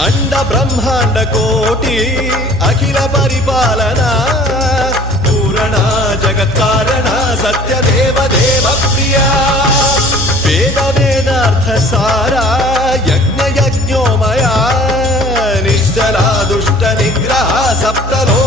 अंड ब्रह्मांड कोटि अखिल परिपालना पूरणा जगत्कारणा सत्यदेव देव प्रिया वेद वेदार्थ सारा यज्ञ यज्ञोमया निश्चला दुष्ट निग्रह सप्तलो